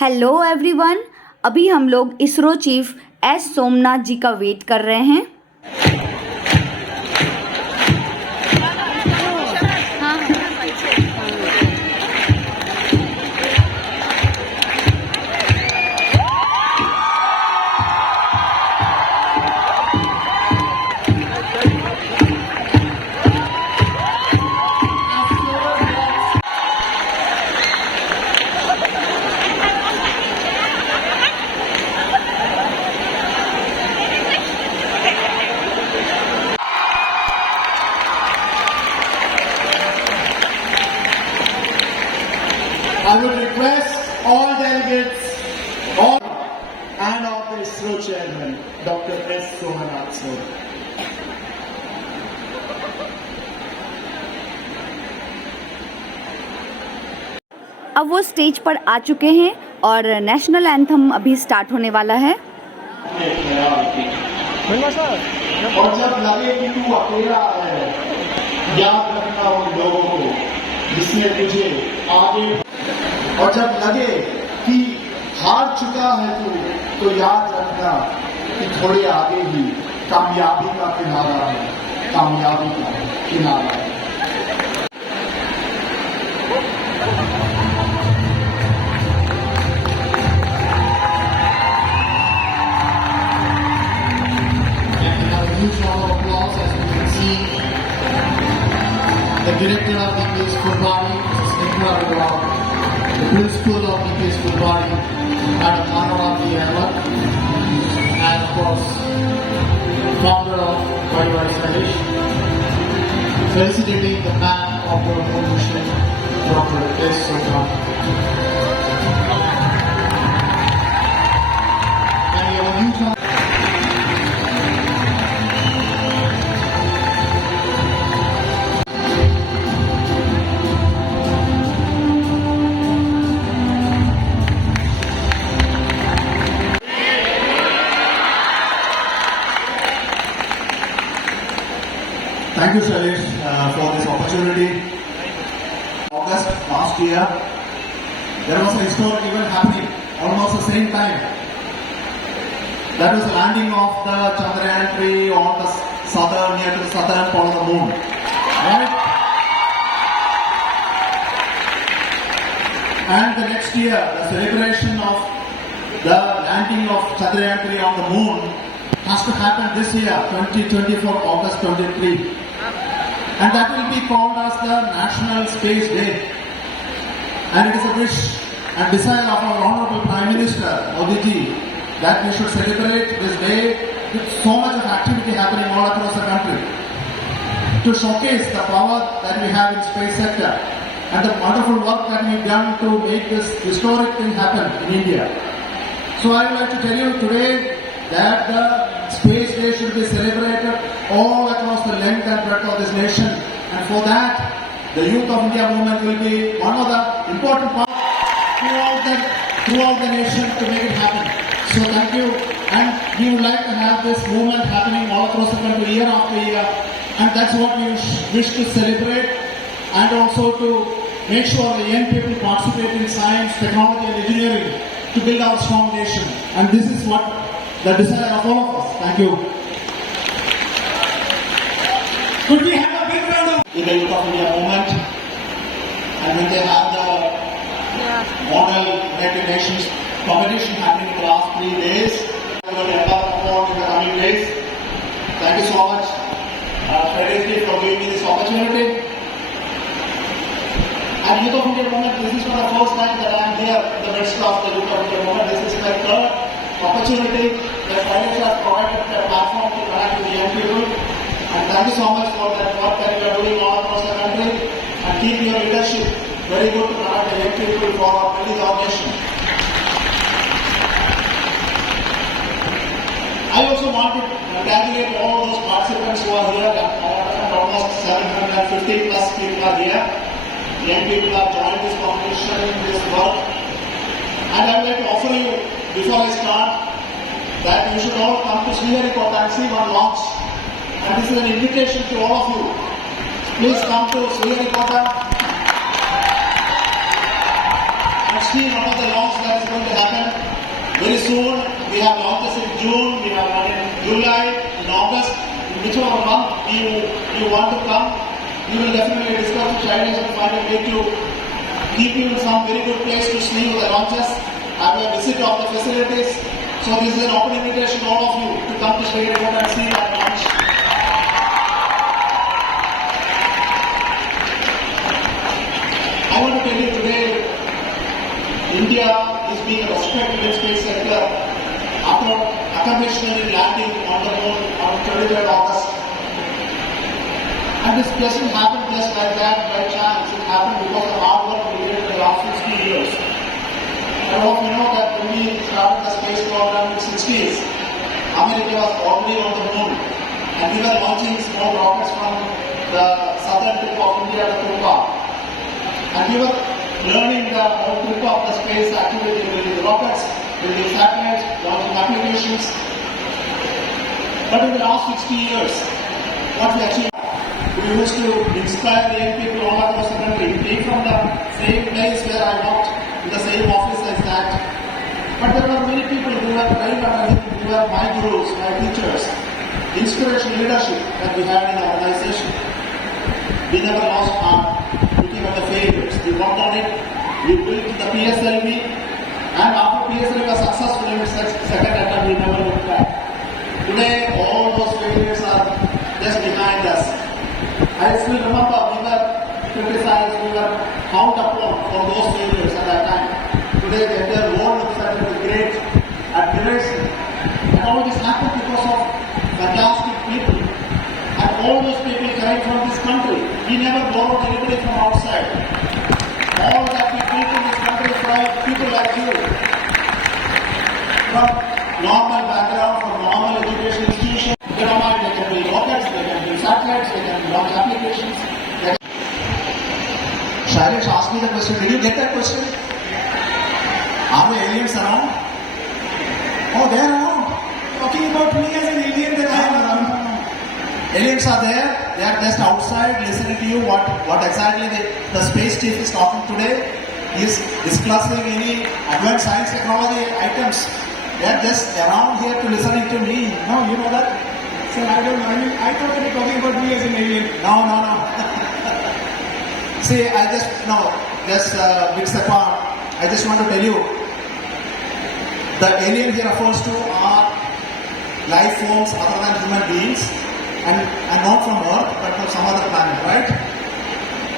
Hello everyone, अभी हम लोग इसरो चीफ एस सोमनाथ जी का वेट कर रहे हैं। I would request all delegates and of the ISRO chairman, Dr.S.Somanath ISRO. अब वो स्टेज पर आ चुके हैं और नेशनल एंथम अभी स्टार्ट होने वाला है। और जब लगे कि तू अकेला है, याद रखना उन लोगों को जिसने तुझे आगे, और जब लगे कि हार चुका है तू, तो याद रखना कि थोड़े आगे ही कामयाबी का किनारा है, कामयाबी का किनारा है। The director of DPS fulbari, the principal of DPS fulbari, Madam YOI MUN, and of course, founder of YOI felicitating the man of the whole mission, Dr.S.Somanath. And we have a new Thank you, Shailesh, for this opportunity. August last year, there was a historic event happening almost the same time. That was the landing of the Chandrayan 3 on the southern, near to the southern part of the moon. Right? And the next year, the celebration of the landing of Chandrayan 3 on the moon has to happen this year, 2024, August 23. And that will be called as the National Space Day. And it is a wish and desire of our Honorable Prime Minister, Modi ji, that we should celebrate this day with so much of activity happening all across the country to showcase the power that we have in space sector and the wonderful work that we've done to make this historic thing happen in India. So I would like to tell you today that the Space Day should be celebrated all across the length and breadth of this nation, and for that, the Youth of India movement will be one of the important parts throughout the nation to make it happen. So thank you, and we would like to have this movement happening all across the country year after year, and that's what we wish to celebrate, and also to make sure the young people participate in science, technology, and engineering to build our strong nation. And this is what the desire of all of us. Thank you. Could we have a big round of in the Youth of India movement? And when they have the Model United Nations competition happening in the last 3 days, we will embark upon in the coming days. Thank you so much, Frederick, for giving me this opportunity. And Youth of India movement, this is not the first time that I am here in the midst of the Youth of India movement. This is my third opportunity that Frederick has provided a platform to connect with the young people. And thank you so much for that work that you are doing all across the country, and keep your leadership very good to connect the young people for building our nation. I also want to congratulate all those participants who are here. Almost 750 plus people are here. Young people have joined this competition, this work. And I would like to offer you, before I start, that you should all come to Siliguri and see one launch. And this is an invitation to all of you. Please come to Siliguri and see one of the launch that is going to month you want to come, we will definitely discuss the Chinese and find a way to keep you in some very good place to sleep with the launches, have a visit of the facilities. So this is an open invitation to all of you to come to Cherrapunj and see that launch. I want to tell you today, India is being respected in space sector after accomplishing landing on the moon on 23rd August. And this doesn't happen just like that by chance. It happened because of hard work we did in the last 60 years. I hope you know that when we started the space program in the 60s, America was already on the moon. And we were launching small rockets from the southern tip of India to Cuba. And we were learning the whole trip of the space activity, building rockets, building satellites, launching applications. But in the last 60 years, what we achieved, we used to inspire the young people all across the country. Being from the same place where I worked, in the same office as that. But there were many people who were trained under him, who were my gurus, my teachers. Inspirational leadership that we had in our organization. We never lost heart looking at the failures. We worked on it, we built the PSLV, and after PSLV was successful in its second attempt, we never looked back. Today, all those failures are just behind us. I still remember we were criticized, we were found upon for those failures at that time. Today, the entire world looks at it with great admiration. And all this happened because of fantastic people. And all those people came from this country. We never borrowed anybody from outside. All that we built in this country from people like you. From normal background, from normal education institutions. They can build rockets, they can build satellites, they can launch applications. Shailesh asked me the question. Did you get that question? Are the aliens around? Oh, they are around. Talking about me as an alien, then I am around. Aliens are there. They are just outside listening to you. What exactly the space chief is talking today? He is discussing any advanced science technology items. They are just around here to listening to me. No, you know that? Sir, I don't know. I mean, I thought that you were talking about me as an alien. No. See, just mix apart. I just want to tell you, the alien here refers to are life forms other than human beings and not from Earth but from some other planet, right?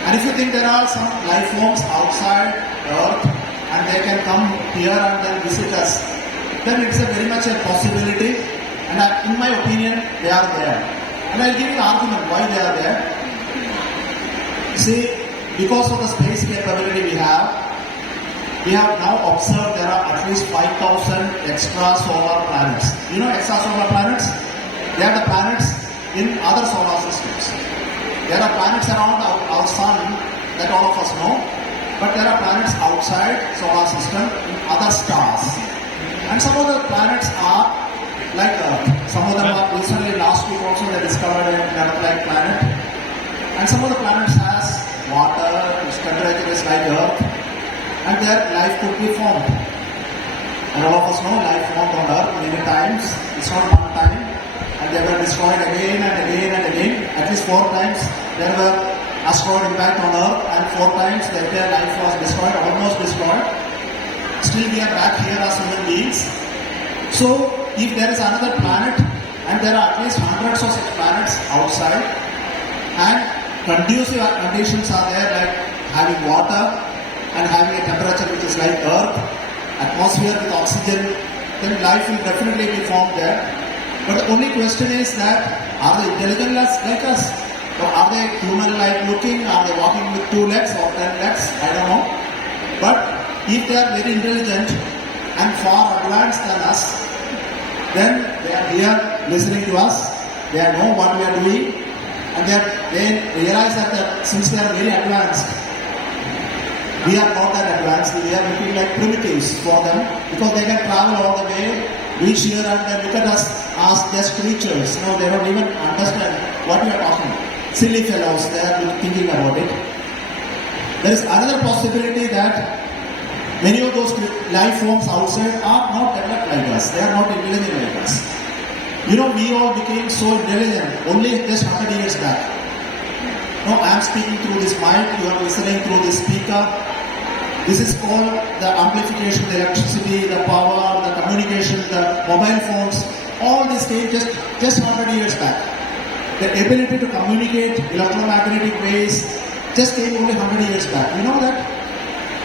And if you think there are some life forms outside Earth and they can come here and then visit us, then it's a very much a possibility, and in my opinion, they are there. And I'll give you an argument why they are there. See, because of the space capability we have now observed there are at least 5,000 extrasolar planets. You know extrasolar planets? They are the planets in other solar systems. There are planets around our sun that all of us know, but there are planets outside solar system in other stars. And some of the planets are like Earth. Some of them are recently, last week also they discovered an Earth-like planet. And some of the planets has water, its temperature is like Earth, and their life could be formed. And all of us know life formed on Earth many times. It's not one time. And they were destroyed again and again and again. At least 4 times there were asteroid impact on Earth, and 4 times their life was destroyed, almost destroyed. Still we are back here as human beings. So if there is another planet, and there are at least hundreds of such planets outside, and conducive conditions are there like having water and having a temperature which is like Earth, atmosphere with oxygen, then life will definitely be formed there. But the only question is that, are they intelligent like us? Or are they human-like looking? Are they walking with 2 legs or 10 legs? I don't know. But if they are very intelligent and far advanced than us, then they are here listening to us. They know what we are doing, and they realize that since they are very advanced, we are not that advanced. We are looking like primitives for them because they can travel all the way, reach here and then look at us as just creatures. No, they don't even understand what we are talking. Silly fellows, they are thinking about it. There is another possibility that many of those life forms outside are not developed like us. They are not intelligent like us. You know, we all became so intelligent only just 100 years back. No, I am speaking through this mic, you are listening through this speaker. This is called the amplification, the electricity, the power, the communication, the mobile phones. All this came just 100 years back. The ability to communicate electromagnetic waves just came only 100 years back. You know that?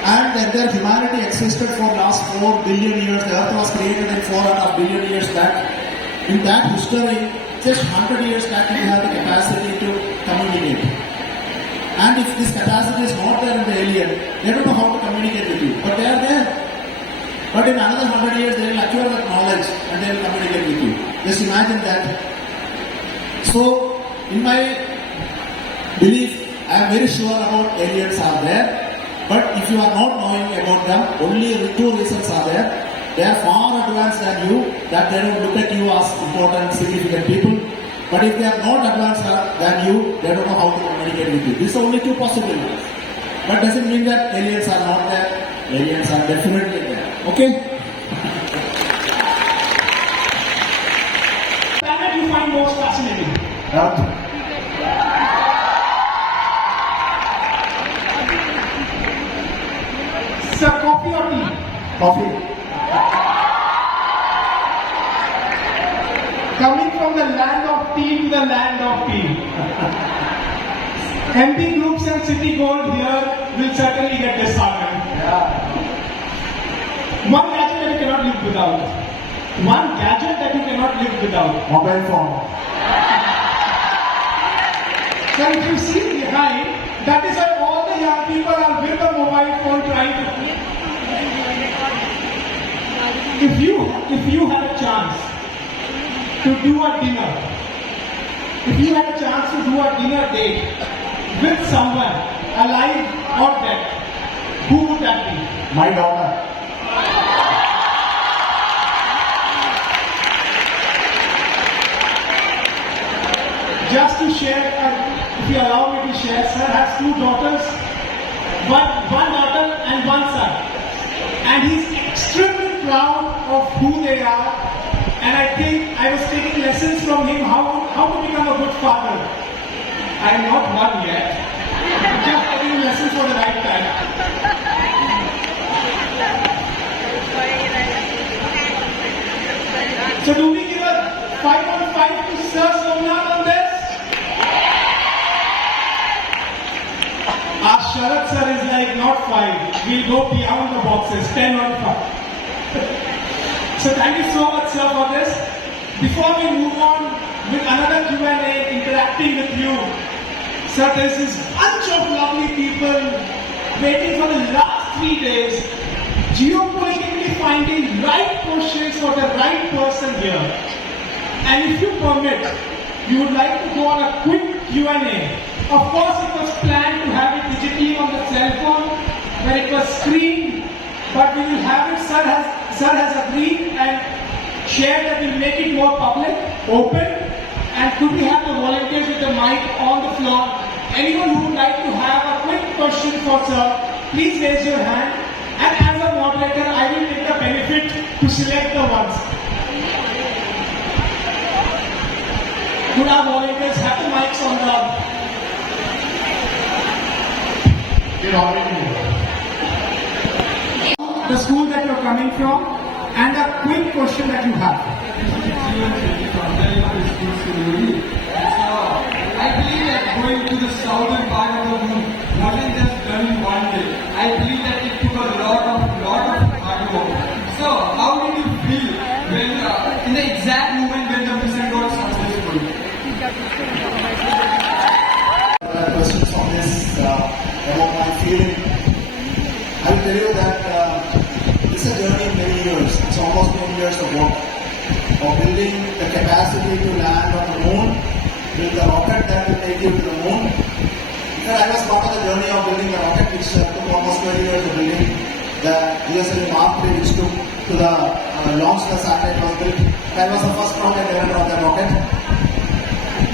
And the entire humanity existed for last 4 billion years. The earth was created in 4.5 billion years back. In that history, just 100 years back, you have the capacity to communicate. And if this capacity is not there in the alien, they don't know how to communicate with you. But they are there. But in another 100 years, they will acquire that knowledge and they will communicate with you. Just imagine that. So, in my belief, I am very sure about aliens are there. But if you are not knowing about them, only 2 reasons are there. They are far advanced than you, that they don't look at you as important, significant people. But if they are not advanced than you, they don't know how to communicate with you. These are only 2 possibilities. But doesn't mean that aliens are not there. Aliens are definitely there. Okay? Planet you find most fascinating? Sir, coffee or tea? Coffee. Coming from the land of tea to the land of tea. MP groups and city gold here will certainly get disheartened. One gadget that you cannot live without. One gadget that you cannot live without. Mobile phone. So if you see behind, that is why all the young people are with the mobile phone trying to. If you had a chance to do a dinner, if you had a chance to do a dinner date with someone, alive or dead, who would that be? My daughter. Just to share, if you allow me to share, sir has 2 daughters, one daughter and 1 son. And he's extremely proud of who they are. And I think I was taking lessons from him how to become a good father. I am not one yet. Just taking lessons for the right time. So do we give a 5 on 5 to Sir Somnath on this? Our Sharad sir is like not 5. We'll go beyond the boxes. 10 on 5. So thank you so much, sir, for this. Before we move on with another Q&A, interacting with you, sir, there's this bunch of lovely people waiting for the last 3 days, geopolitically finding right questions for the right person here. And if you permit, we would like to go on a quick Q&A. Of course, it was planned to have it digitally on the cell phone, when it was screened, but we will have it. Sir has agreed and shared that we'll make it more public, open, and could we have the volunteers with the mic on the floor? Anyone who would like to have a quick question for sir, please raise your hand. And as a moderator, I will take the benefit to select the ones. Could our volunteers have the mics on the... You're already the school that you're coming from, and a quick question that you have. I believe that going to the southern part of the moon wasn't just done in one day. I believe that it took a lot of hard work. So, how did you feel when, in the exact moment when the mission got successful? Questions on this about my feeling. I will tell you that it's a journey in many years. It's almost 10 years of work. Of building the capacity to land on the moon, build the rocket that will take you to the moon. In fact, I was part of the journey of building the rocket, which took almost 20 years of building. The GSLV Mark III, which took to the launch the satellite was built. That was the first rocket ever of the rocket.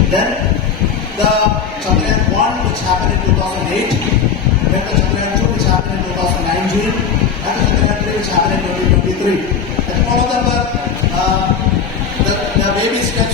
Then the Chandrayan 1, which happened in 2008. Then the Chandrayan 2, which happened in 2009 June. And the Chandrayan 3, which happened in 2023. I think all of them were the baby steps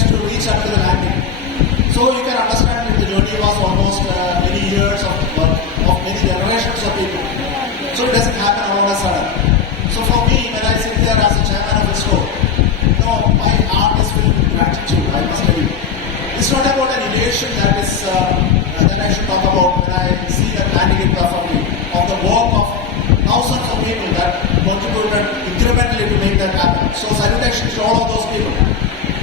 celebration that I should talk about when I see the landing in perfectly of the work of thousands of people that contributed incrementally to make that happen. So salutation to all of those people.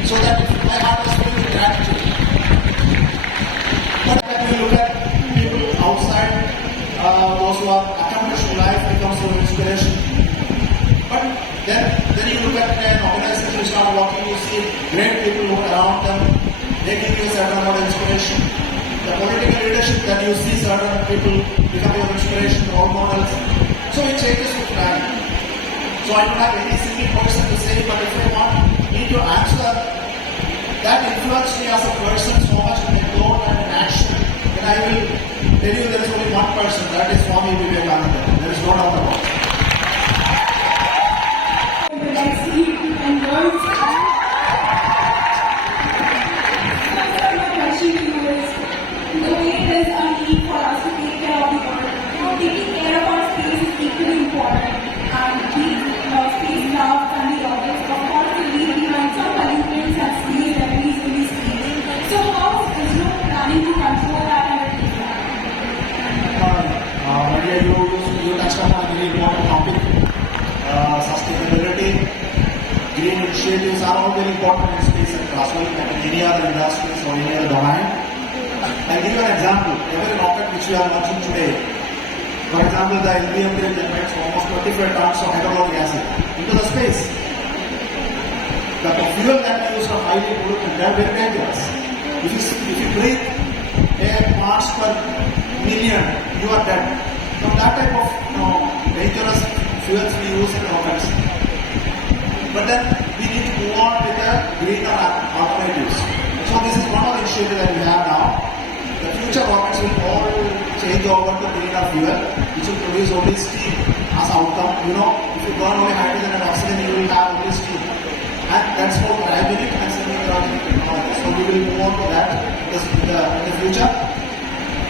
So that my heart is filled with gratitude. But when we look at people outside, those who are accomplished in life, it comes to inspiration. But then you look at an organization, you start walking, you see great people around them, they give you a certain amount of inspiration. The political leadership, then you see certain people become your inspiration, role models. So it changes with time. So I don't have any single person to say, but if I want me to answer, that influenced me as a person so much in my thought and in action, then I will tell you there is only one person, that is Swami Vivekananda. There is no doubt about it. And girls, my question to you is, the way there is a need for us to take care of the earth, taking care of our space is equally important, and these space crafts and the objects, of course, to leave behind some pollutants and steal memories in the space. So how is ISRO planning to control that and reduce that? Maria, you touched upon a very important topic. Sustainability, green initiatives are all very important in space sector as well, like in any other industries or any other domain. I'll give you an example. Every rocket which we are launching today, for example, the LVM generates almost 25 tons of hydrochloric acid into the space. The fuel that we use are highly pollutant, they are very dangerous. If you breathe parts per million, you are dead. So that type of dangerous fuels we use in rockets. But then we need to move on with the greener alternatives. So this is one of the initiatives that we have now. The future rockets will all change over to greener fuel, which will produce only steam as outcome. You know, if you burn only hydrogen and oxygen, you will have only steam. And that's for cryogenic and semi-cryogenic technology. So we will move on to that in the future.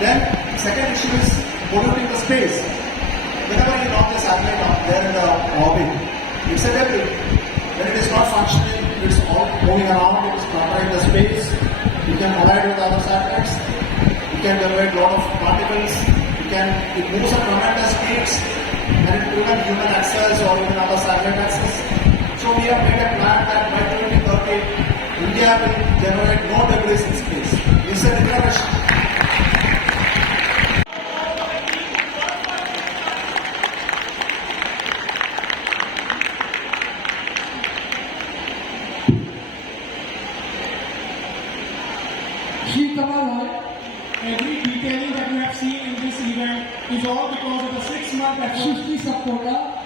Then second issue is polluting the space. Whenever you launch a satellite up there in the orbit, it's a debris. When it is not functioning, it's all moving around, it is cluttering the space. You can collide with other satellites. You can generate a lot of particles. It moves at tremendous speeds, and it prevents human access or even other satellite access. So we have made a plan that by 2030, India will generate no debris in space. It's a declaration. Every detailing that you have seen in this event is all because of the 6-month effort. Srishti Sapkota